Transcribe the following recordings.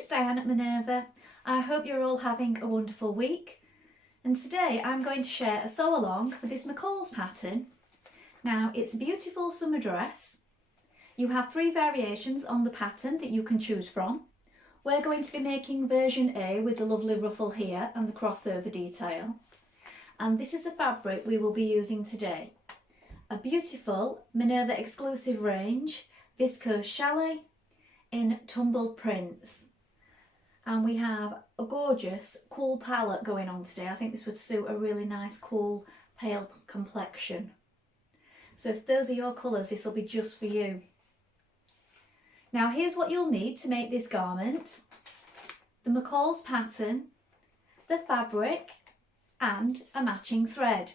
it's Diane at Minerva. I hope you're all having a wonderful week. And today I'm going to share a sew along for this McCall's pattern. Now it's a beautiful summer dress. You have 3 variations on the pattern that you can choose from. We're going to be making version A with the lovely ruffle here and the crossover detail. And this is the fabric we will be using today. A beautiful Minerva exclusive range, viscose chalet in tumbled prints. And we have a gorgeous cool palette going on today. I think this would suit a really nice cool pale complexion. So if those are your colours, this will be just for you. Now here's what you'll need to make this garment: the McCall's pattern, the fabric and a matching thread.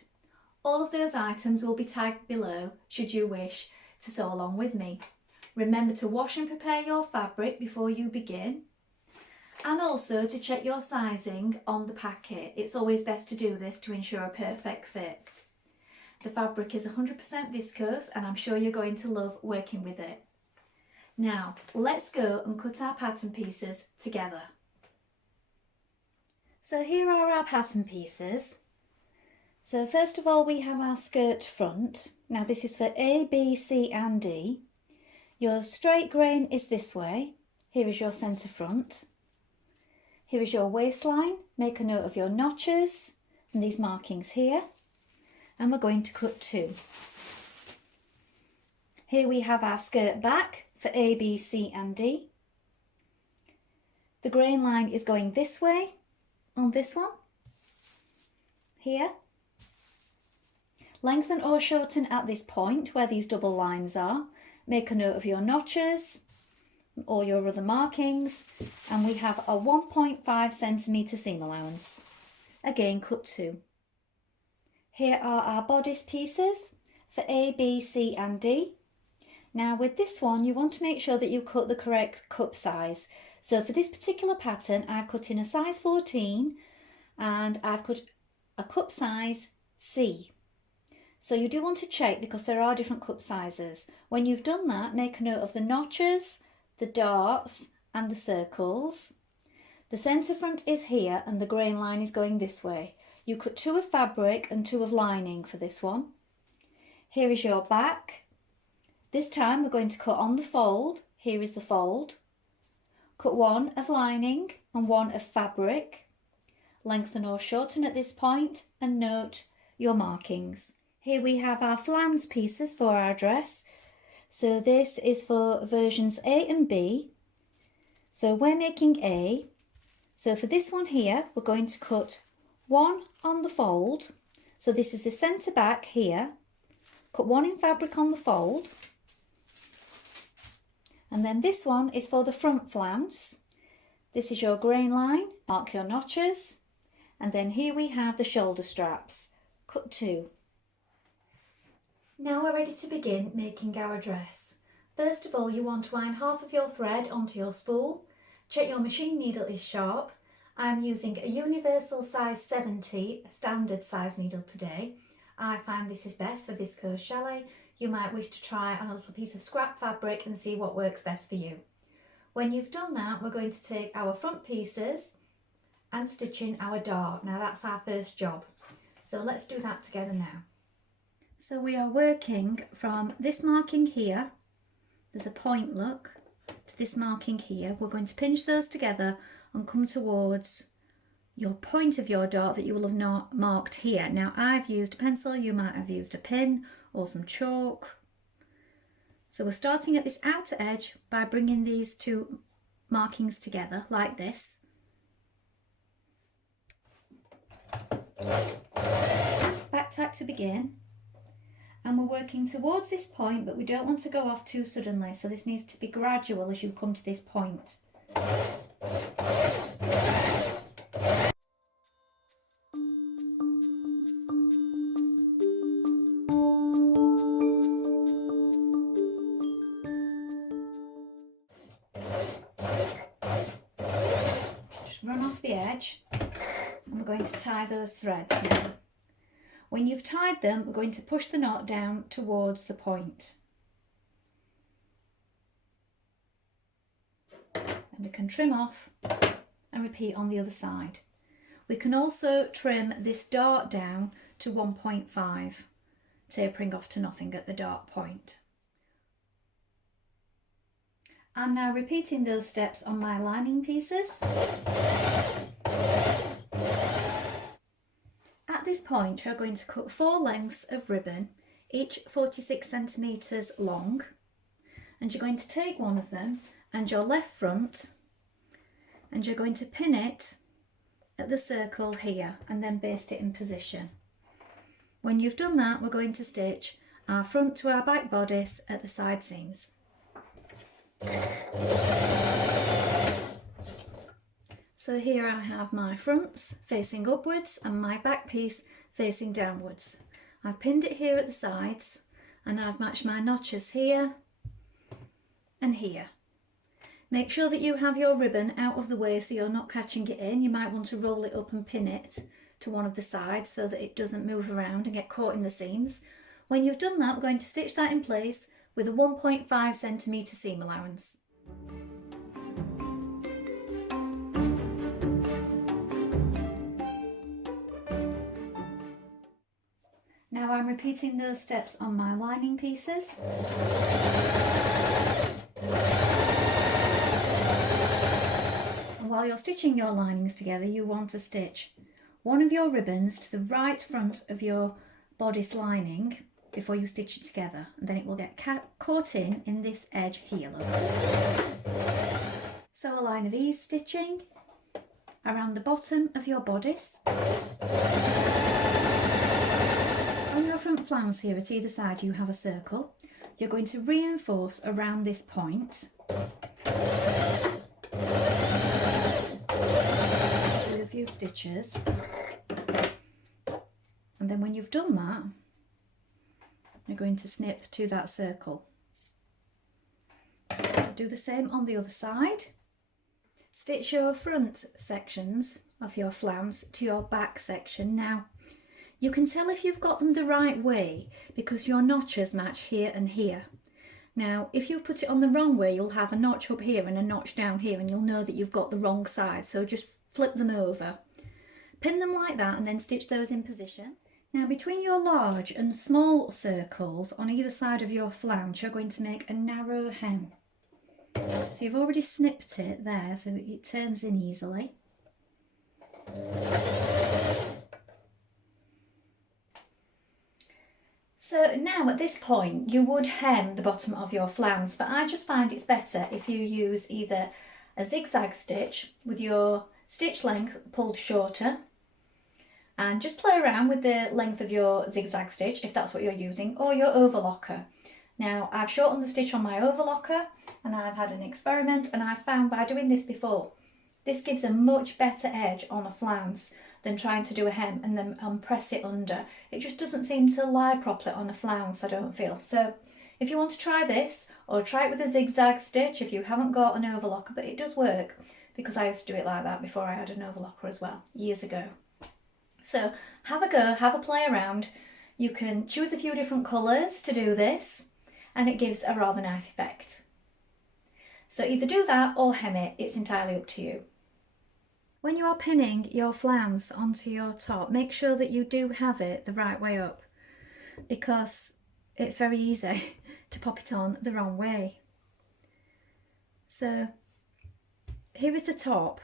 All of those items will be tagged below should you wish to sew along with me. Remember to wash and prepare your fabric before you begin, and also to check your sizing on the packet. It's always best to do this to ensure a perfect fit. The fabric is 100% viscose and I'm sure you're going to love working with it. Now let's go and cut our pattern pieces together. So here are our pattern pieces. So first of all we have our skirt front. Now this is for A, B, C and D. Your straight grain is this way. Here is your centre front. Here is your waistline. Make a note of your notches and these markings here. And we're going to cut 2. Here we have our skirt back for A, B, C and D. The grain line is going this way on this one. Here. Lengthen or shorten at this point where these double lines are. Make a note of your notches, all your other markings, and we have a 1.5 centimetre seam allowance. Again, cut 2. Here are our bodice pieces for A, B, C and D. Now with this one you want to make sure that you cut the correct cup size. So for this particular pattern I've cut in a size 14 and I've cut a cup size C. So you do want to check because there are different cup sizes. When you've done that, make a note of the notches, the darts and the circles. The centre front is here and the grain line is going this way. You cut 2 of fabric and 2 of lining for this one. Here is your back. This time we're going to cut on the fold. Here is the fold. Cut 1 of lining and 1 of fabric. Lengthen or shorten at this point and note your markings. Here we have our flounce pieces for our dress. So this is for versions A and B. So we're making A. So for this one here, we're going to cut 1 on the fold. So this is the centre back here. Cut 1 in fabric on the fold. And then this one is for the front flounce. This is your grain line. Mark your notches. And then here we have the shoulder straps. Cut 2. Now we're ready to begin making our dress. First of all, you want to wind half of your thread onto your spool. Check your machine needle is sharp. I'm using a universal size 70 standard size needle today. I find this is best for viscose chalet. You might wish to try on a little piece of scrap fabric and see what works best for you. When you've done that, we're going to take our front pieces and stitch in our dart. Now that's our first job. So let's do that together now. So we are working from this marking here, there's a point look, to this marking here. We're going to pinch those together and come towards your point of your dart that you will have marked here. Now I've used a pencil, you might have used a pin or some chalk. So we're starting at this outer edge by bringing these 2 markings together like this. Back tack to begin. And we're working towards this point, but we don't want to go off too suddenly, so this needs to be gradual as you come to this point. Just run off the edge, and we're going to tie those threads now. When you've tied them, we're going to push the knot down towards the point. and we can trim off and repeat on the other side. We can also trim this dart down to 1.5, tapering off to nothing at the dart point. I'm now repeating those steps on my lining pieces. At this point, you're going to cut 4 lengths of ribbon, each 46 centimetres long, and you're going to take one of them and your left front, and you're going to pin it at the circle here and then baste it in position. When you've done that, we're going to stitch our front to our back bodice at the side seams. So here I have my fronts facing upwards and my back piece facing downwards. I've pinned it here at the sides and I've matched my notches here and here. Make sure that you have your ribbon out of the way so you're not catching it in. You might want to roll it up and pin it to one of the sides so that it doesn't move around and get caught in the seams. When you've done that, we're going to stitch that in place with a 1.5 centimetre seam allowance. Now I'm repeating those steps on my lining pieces. And while you're stitching your linings together, you want to stitch one of your ribbons to the right front of your bodice lining before you stitch it together, and then it will get caught in this edge here. Look. So a line of ease stitching around the bottom of your bodice. On your front flounce here at either side you have a circle. You're going to reinforce around this point with a few stitches, and then when you've done that, you're going to snip to that circle. Do the same on the other side. Stitch your front sections of your flounce to your back section. Now, you can tell if you've got them the right way because your notches match here and here. Now, if you put it on the wrong way, you'll have a notch up here and a notch down here, and you'll know that you've got the wrong side, so just flip them over. Pin them like that and then stitch those in position. Now, between your large and small circles on either side of your flounce, you're going to make a narrow hem. So you've already snipped it there so it turns in easily. So now at this point you would hem the bottom of your flounce, but I just find it's better if you use either a zigzag stitch with your stitch length pulled shorter, and just play around with the length of your zigzag stitch if that's what you're using, or your overlocker. Now, I've shortened the stitch on my overlocker and I've had an experiment, and I've found by doing this before, this gives a much better edge on a flounce than trying to do a hem and then press it under. It just doesn't seem to lie properly on a flounce, I don't feel. So if you want to try this, or try it with a zigzag stitch if you haven't got an overlocker, but it does work because I used to do it like that before I had an overlocker as well, years ago. So have a go, have a play around. You can choose a few different colours to do this, and it gives a rather nice effect. So either do that or hem it, it's entirely up to you. When you are pinning your flounce onto your top, make sure that you do have it the right way up, because it's very easy to pop it on the wrong way. So here is the top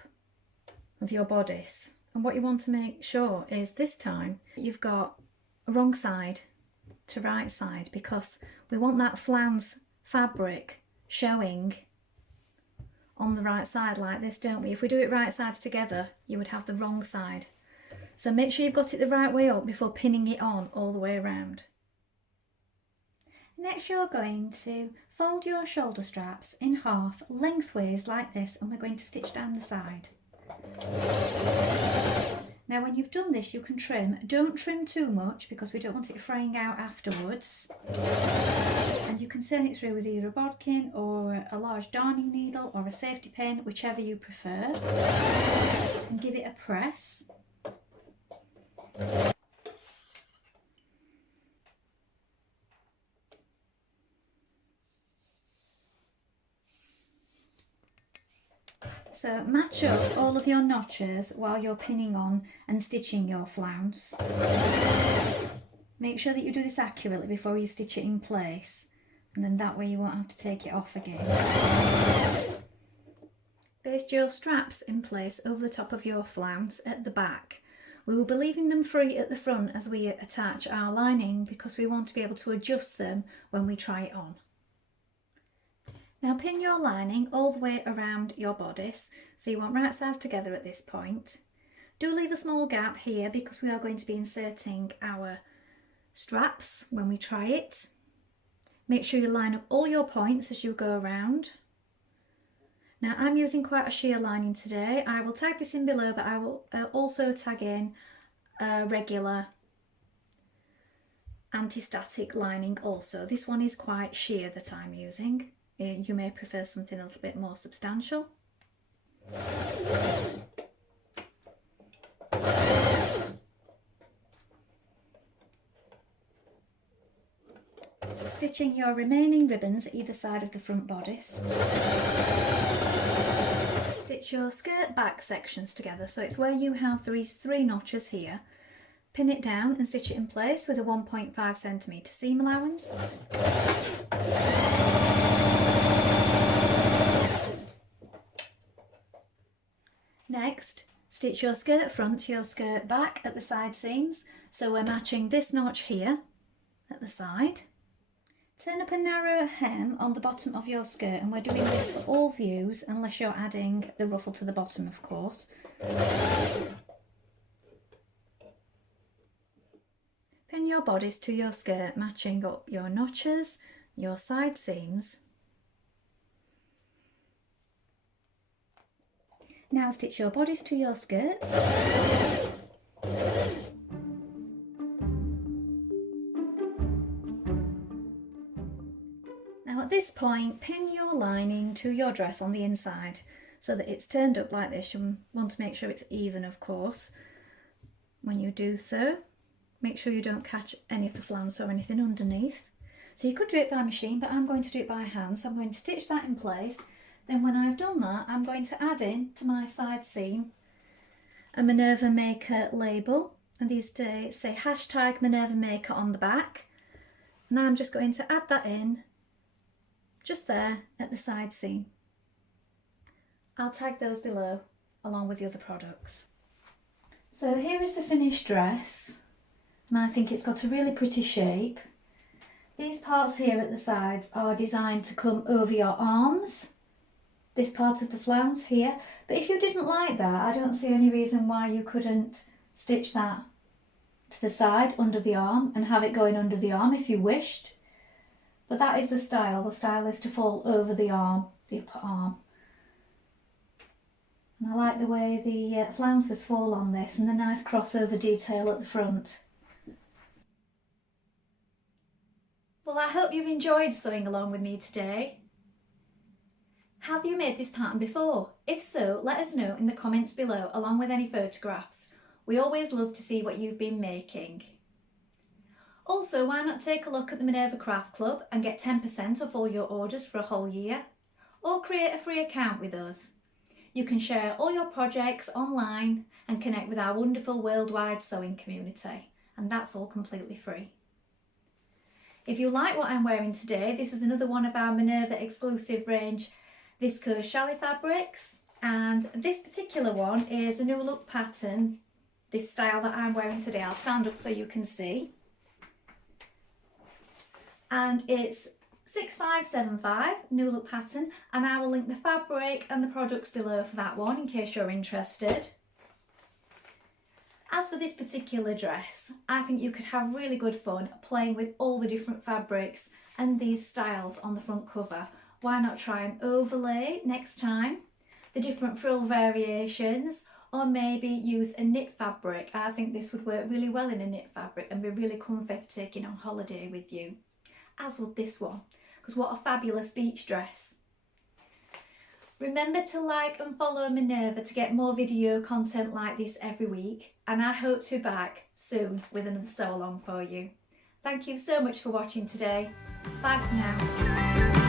of your bodice, and what you want to make sure is this time you've got wrong side to right side, because we want that flounce fabric showing on the right side like this, don't we? If we do it right sides together, you would have the wrong side. So make sure you've got it the right way up before pinning it on all the way around. Next, you're going to fold your shoulder straps in half lengthways like this, and we're going to stitch down the side. Now when you've done this, you can trim. Don't trim too much because we don't want it fraying out afterwards. And you can turn it through with either a bodkin or a large darning needle or a safety pin, whichever you prefer, and give it a press. So match up all of your notches while you're pinning on and stitching your flounce. Make sure that you do this accurately before you stitch it in place, and then that way you won't have to take it off again. Baste your straps in place over the top of your flounce at the back. We will be leaving them free at the front as we attach our lining because we want to be able to adjust them when we try it on. Now pin your lining all the way around your bodice, so you want right sides together at this point. Do leave a small gap here because we are going to be inserting our straps when we try it. Make sure you line up all your points as you go around. Now I'm using quite a sheer lining today. I will tag this in below, but I will also tag in a regular anti-static lining also. This one is quite sheer that I'm using. You may prefer something a little bit more substantial. Stitching your remaining ribbons either side of the front bodice. Stitch your skirt back sections together, so it's where you have these three notches here. Pin it down and stitch it in place with a 1.5 centimetre seam allowance. Next, stitch your skirt front to your skirt back at the side seams, so we're matching this notch here at the side. Turn up a narrow hem on the bottom of your skirt, and we're doing this for all views unless you're adding the ruffle to the bottom, of course. Pin your bodice to your skirt, matching up your notches, your side seams. Now stitch your bodice to your skirt. Now at this point, pin your lining to your dress on the inside so that it's turned up like this. You want to make sure it's even, of course. When you do so, make sure you don't catch any of the flounce or anything underneath. So you could do it by machine, but I'm going to do it by hand. So I'm going to stitch that in place. Then when I've done that, I'm going to add in to my side seam a Minerva Maker label. And these say hashtag Minerva Maker on the back. And then I'm just going to add that in just there at the side seam. I'll tag those below along with the other products. So here is the finished dress, and I think it's got a really pretty shape. These parts here at the sides are designed to come over your arms, this part of the flounce here, but if you didn't like that, I don't see any reason why you couldn't stitch that to the side under the arm and have it going under the arm if you wished. But that is the style. The style is to fall over the arm, the upper arm. And I like the way the flounces fall on this and the nice crossover detail at the front. Well, I hope you've enjoyed sewing along with me today. Have you made this pattern before? If so, let us know in the comments below along with any photographs. We always love to see what you've been making. Also, why not take a look at the Minerva Craft Club and get 10% off all your orders for a whole year? Or create a free account with us. You can share all your projects online and connect with our wonderful worldwide sewing community. And that's all completely free. If you like what I'm wearing today, this is another one of our Minerva exclusive range viscose challis fabrics. And this particular one is a new look pattern, this style that I'm wearing today. I'll stand up so you can see. And it's 6575 new look pattern, and I will link the fabric and the products below for that one in case you're interested. As for this particular dress, I think you could have really good fun playing with all the different fabrics and these styles on the front cover. Why not try and overlay next time the different frill variations, or maybe use a knit fabric. I think this would work really well in a knit fabric and be really comfy for taking on holiday with you. As would this one, because what a fabulous beach dress. Remember to like and follow Minerva to get more video content like this every week, and I hope to be back soon with another sew along for you. Thank you so much for watching today. Bye for now.